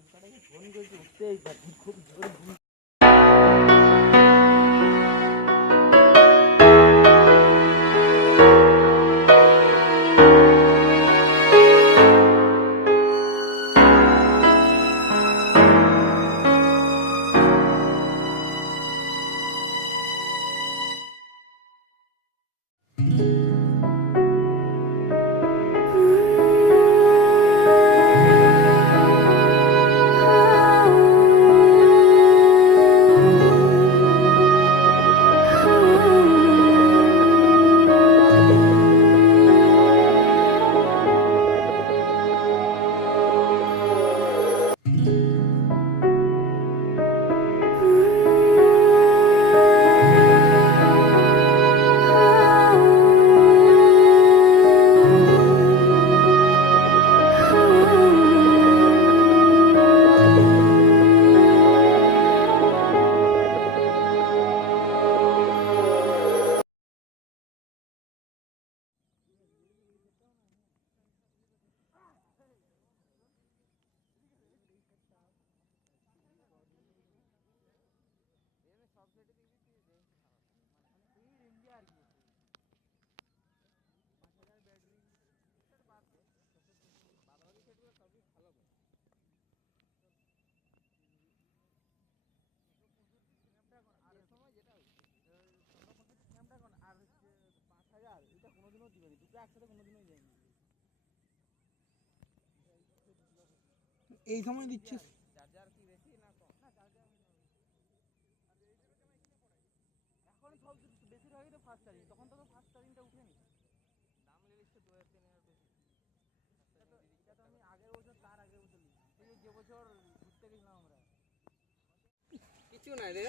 ফোন করেছি উঠতেই পারছি খুব জোরে এই সময় দিচ্ছিস এখন সব বেশিরভাগই তো ফার্স্ট চার্জিং তখন তো ফার্স্ট চার্জিংটা উঠে নি দাম লিখছে 2003 এর বেশি এটা তো আমি আগের বছর তার আগের বছর নিই এই যে বছর ঘুরতে গেছিলাম আমরা কিছু নাই রে